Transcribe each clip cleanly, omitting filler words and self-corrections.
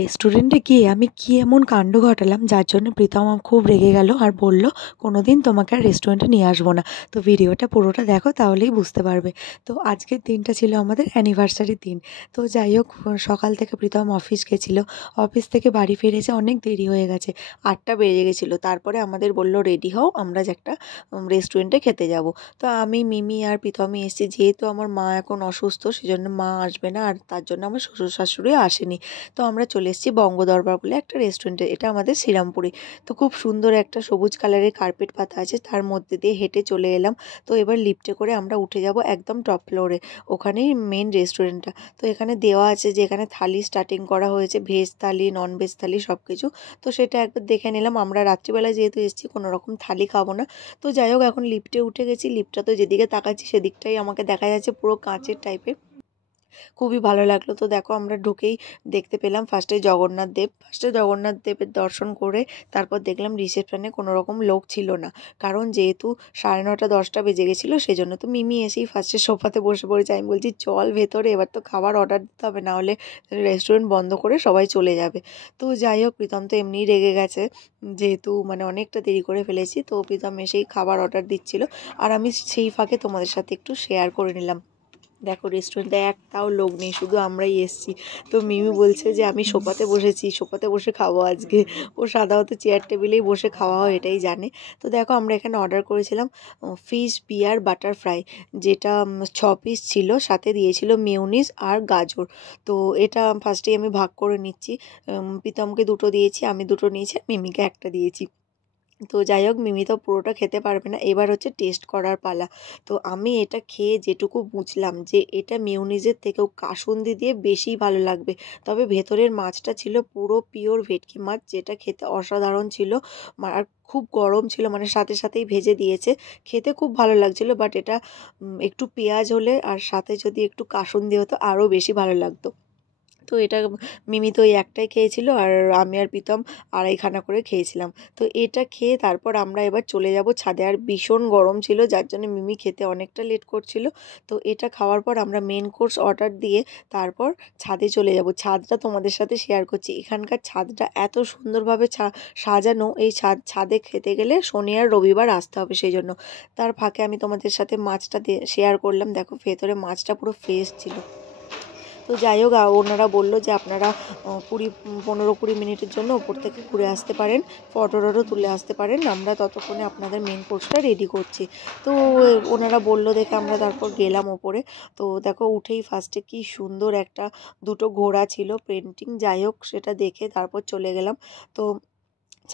রেস্টুরেন্টে গিয়ে আমি কি এমন কাণ্ড ঘটালাম যার জন্য প্রীতম খুব রেগে গেল আর বলল কোনোদিন তোমাকে আর রেস্টুরেন্টে নিয়ে আসবো না। তো ভিডিওটা পুরোটা দেখো, তাহলেই বুঝতে পারবে। তো আজকের দিনটা ছিল আমাদের অ্যানিভার্সারির দিন। তো যাই হোক, সকাল থেকে প্রীতম অফিস গেছিলো। অফিস থেকে বাড়ি ফিরেছে অনেক দেরি হয়ে গেছে, 8টা বেজে গেছিলো। তারপরে আমাদের বলল রেডি হও, আমরা যে একটা রেস্টুরেন্টে খেতে যাব। তো আমি, মিমি আর প্রীতমই এসেছি। যেহেতু আমার মা এখন অসুস্থ, সেজন্য মা আসবে না, আর তার জন্য আমার শ্বশুর শাশুড়িও আসেনি। তো আমরা চলে এসেছি বঙ্গদরবার বলে একটা রেস্টুরেন্টে, এটা আমাদের শ্রীরামপুরে। তো খুব সুন্দর একটা সবুজ কালারের কার্পেট পাতা আছে, তার মধ্যে দিয়ে হেঁটে চলে এলাম। তো এবার লিফটে করে আমরা উঠে যাব একদম টপ ফ্লোরে, ওখানেই মেন রেস্টুরেন্টটা। তো এখানে দেওয়া আছে যে এখানে থালি স্টার্টিং করা হয়েছে, ভেজ থালি, নন ভেজ থালি সব কিছু। তো সেটা একবার দেখে নিলাম। আমরা রাত্রিবেলা যেহেতু এসেছি, কোনো রকম থালি খাবো না। তো যাই হোক, এখন লিফটে উঠে গেছি। লিফটটা তো যেদিকে তাকাচ্ছি সেদিকটাই আমাকে দেখা যাচ্ছে পুরো কাঁচের টাইপের, খুবই ভালো লাগলো। তো দেখো, আমরা ঢুকেই দেখতে পেলাম ফার্স্টে জগন্নাথ দেবের দর্শন করে তারপর দেখলাম রিসেপশনে কোনো রকম লোক ছিল না, কারণ যেহেতু 9:30 10টা বেজে গেছিলো সেজন্য। তো মিমি এসেই ফার্স্টে সোফাতে বসে পড়েছে। আমি বলছি চল ভেতরে, এবার তো খাবার অর্ডার দিতে হবে, না হলে রেস্টুরেন্ট বন্ধ করে সবাই চলে যাবে। তো যাই হোক, প্রীতম তো এমনিই রেগে গেছে, যেহেতু মানে অনেকটা দেরি করে ফেলেছি। তো প্রীতম এসেই খাবার অর্ডার দিচ্ছিল, আর আমি সেই ফাঁকে তোমাদের সাথে একটু শেয়ার করে নিলাম। দেখো, রেস্টুরেন্টে একটাও লোক নেই, শুধু আমরাই এসেছি। তো মিমি বলছে যে আমি সোফাতে বসেছি, সোফাতে বসে খাবো আজকে। ও সাধারণত চেয়ার টেবিলেই বসে খাওয়া হয়, এটাই জানে। তো দেখো, আমরা এখানে অর্ডার করেছিলাম ফিশ বিয়ার বাটার ফ্রাই, যেটা 6 পিস ছিল, সাথে দিয়েছিল মেয়োনিজ আর গাজর। তো এটা ফার্স্টেই আমি ভাগ করে নিচ্ছি। প্রীতমকে 2টো দিয়েছি, আমি 2টো নিয়েছি, আর মিমিকে একটা দিয়েছি। তো যাই হোক, মিমি তো পুরোটা খেতে পারবে না, এবার হচ্ছে টেস্ট করার পালা। তো আমি এটা খেয়ে যেটুকু বুঝলাম যে এটা মেয়োনিজের থেকেও কাসুন্দি দিয়ে বেশি ভালো লাগবে। তবে ভেতরের মাছটা ছিল পুরো পিওর ভেটকি মাছ, যেটা খেতে অসাধারণ ছিল। আর খুব গরম ছিল, মানে সাথে সাথেই ভেজে দিয়েছে। খেতে খুব ভালো লাগছিল, বাট এটা একটু পেঁয়াজ হলে আর সাথে যদি একটু কাসুন্দি হতো আরও বেশি ভালো লাগতো। তো এটা মিমি তো ওই একটাই খেয়েছিল, আর আমি আর প্রীতম আড়াইখানা করে খেয়েছিলাম। তো এটা খেয়ে তারপর আমরা এবার চলে যাব ছাদে, আর ভীষণ গরম ছিল যার জন্য মিমি খেতে অনেকটা লেট করছিল। তো এটা খাওয়ার পর আমরা মেন কোর্স অর্ডার দিয়ে তারপর ছাদে চলে যাব। ছাদটা তোমাদের সাথে শেয়ার করছি। এখানকার ছাদটা এত সুন্দরভাবে সাজানো, এই ছাদে খেতে গেলে শনি আর রবিবার আসতে হবে, সেই জন্য। তার ফাঁকে আমি তোমাদের সাথে মাছটা শেয়ার করলাম। দেখো, ভেতরে মাছটা পুরো ফ্রেশ ছিল। তো যাই হোক, ওনারা বললো যে আপনারা 15-20 মিনিটের জন্য ওপর থেকে ঘুরে আসতে পারেন, ফটো টটো তুলে আসতে পারেন, আমরা ততক্ষণে আপনাদের মেন কোর্সটা রেডি করছি। তো ওনারা বললো দেখে আমরা তারপর গেলাম ওপরে। তো দেখো, উঠেই ফার্স্টে কি সুন্দর একটা 2টো ঘোড়া ছিল পেন্টিং, যাই হোক সেটা দেখে তারপর চলে গেলাম। তো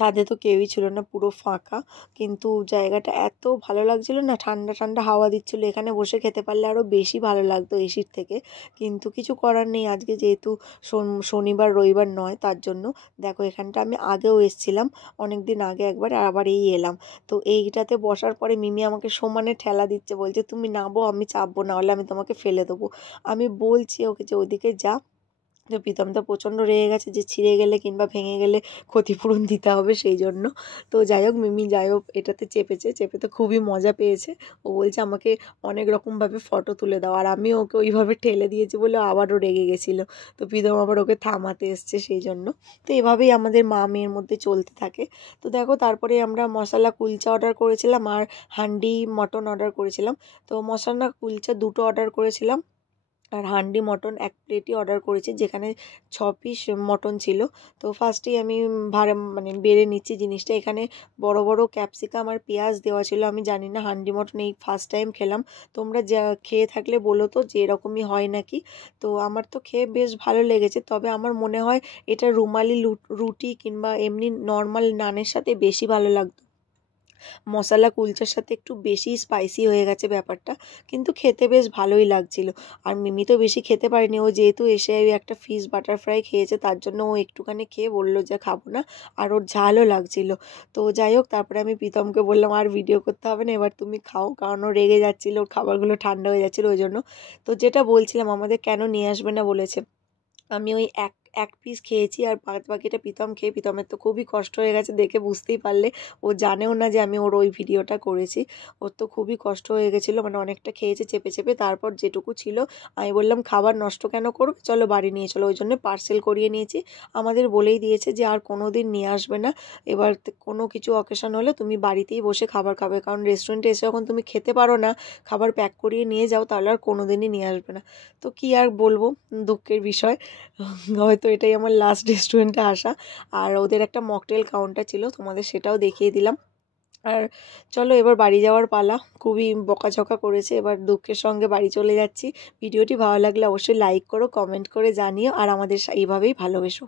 ছাদে তো কেউই ছিল না, পুরো ফাঁকা, কিন্তু জায়গাটা এত ভালো লাগছিল না, ঠান্ডা ঠান্ডা হাওয়া দিচ্ছিল। এখানে বসে খেতে পারলে আরও বেশি ভালো লাগতো এসির থেকে, কিন্তু কিছু করার নেই, আজকে যেহেতু শনিবার রবিবার নয়, তার জন্য। দেখো, এখানটা আমি আগেও এসেছিলাম অনেক দিন আগে একবার, আর আবার এই এলাম। তো এইটাতে বসার পরে মিমি আমাকে সমানে ঠেলা দিচ্ছে, বলছে তুমি নামো, আমি চাপবো, না হলে আমি তোমাকে ফেলে দেবো। আমি বলছি ওকে যে ওদিকে যা। তো প্রীতম তো প্রচণ্ড রেগে গেছে যে ছিঁড়ে গেলে কিংবা ভেঙে গেলে ক্ষতিপূরণ দিতে হবে, সেই জন্য। তো যাই হোক, মিমি যাই হোক এটাতে চেপে তো খুবই মজা পেয়েছে। ও বলছে আমাকে অনেক রকমভাবে ফটো তুলে দাও, আর আমি ওকে ওইভাবে ঠেলে দিয়েছি বলে আবারও রেগে গেছিলো। তো প্রীতম আবার ওকে থামাতে এসছে, সেই জন্য। তো এভাবেই আমাদের মা মেয়ের মধ্যে চলতে থাকে। তো দেখো, তারপরে আমরা মশলা কুলচা অর্ডার করেছিলাম আর হান্ডি মটন অর্ডার করেছিলাম। তো মশলা কুলচা 2টো অর্ডার করেছিলাম, আর হান্ডি মটন 1 প্লেটই অর্ডার করেছি, যেখানে 6 পিস মটন ছিল। তো ফার্স্টেই আমি মানে বেড়ে নিচ্ছি জিনিসটা। এখানে বড় বড় ক্যাপসিকাম আর পেঁয়াজ দেওয়া ছিল। আমি জানি না, হান্ডি মটন এই ফার্স্ট টাইম খেলাম। তোমরা যা খেয়ে থাকলে বলো তো যে এরকমই হয় নাকি। তো আমার তো খেয়ে বেশ ভালো লেগেছে, তবে আমার মনে হয় এটা রুমালি রুটি কিংবা এমনি নর্মাল নানের সাথে বেশি ভালো লাগতো। মশলা কুলচার সাথে একটু বেশি স্পাইসি হয়ে গেছে ব্যাপারটা, কিন্তু খেতে বেশ ভালোই লাগছিল। আর মিমি তো বেশি খেতে পারেনি, ও যেহেতু এসে ওই একটা ফিশ বাটার ফ্রাই খেয়েছে, তার জন্য ও একটুখানি খেয়ে বললো যে খাবো না, আর ওর ঝালও লাগছিল। তো যাই হোক, তারপরে আমি প্রীতমকে বললাম আর ভিডিও করতে হবে না, এবার তুমি খাও, কারণ ও রেগে যাচ্ছিলো, ওর খাবারগুলো ঠান্ডা হয়ে যাচ্ছিলো ওই জন্য। তো যেটা বলছিলাম, আমাদের কেন নিয়ে আসবে না বলেছে, আমি ওই এক পিস খেয়েছি, আর বাদ বাকিটা প্রীতম খেয়ে, প্রীতমের তো খুবই কষ্ট হয়ে গেছে, দেখে বুঝতেই পারলে। ও জানেও না যে আমি ওর ওই ভিডিওটা করেছি। ওর তো খুবই কষ্ট হয়ে গেছিলো, মানে অনেকটা খেয়েছে চেপে চেপে। তারপর যেটুকু ছিল আমি বললাম খাবার নষ্ট কেন করবে, চলো বাড়ি নিয়ে চলো। ওই জন্য পার্সেল করিয়ে নিয়েছি। আমাদের বলেই দিয়েছে যে আর কোনো দিন নিয়ে আসবে না, এবার কোনো কিছু অকেশন হলে তুমি বাড়িতেই বসে খাবার খাবে, কারণ রেস্টুরেন্টে এসে যখন তুমি খেতে পারো না, খাবার প্যাক করিয়ে নিয়ে যাও, তাহলে আর কোনো দিনই নিয়ে আসবে না। তো কী আর বলবো, দুঃখের বিষয়। হয়তো এটাই আমার লাস্ট রেস্টুরেন্টে আসা। আর ওদের একটা মকটেল কাউন্টার ছিল, তোমাদের সেটাও দেখিয়ে দিলাম। আর চলো এবার বাড়ি যাওয়ার পালা। খুবই বকাঝকা করেছে, এবার দুঃখের সঙ্গে বাড়ি চলে যাচ্ছি। ভিডিওটি ভালো লাগলে অবশ্যই লাইক করো, কমেন্ট করে জানিও, আর আমাদের এইভাবেই ভালোবেসো।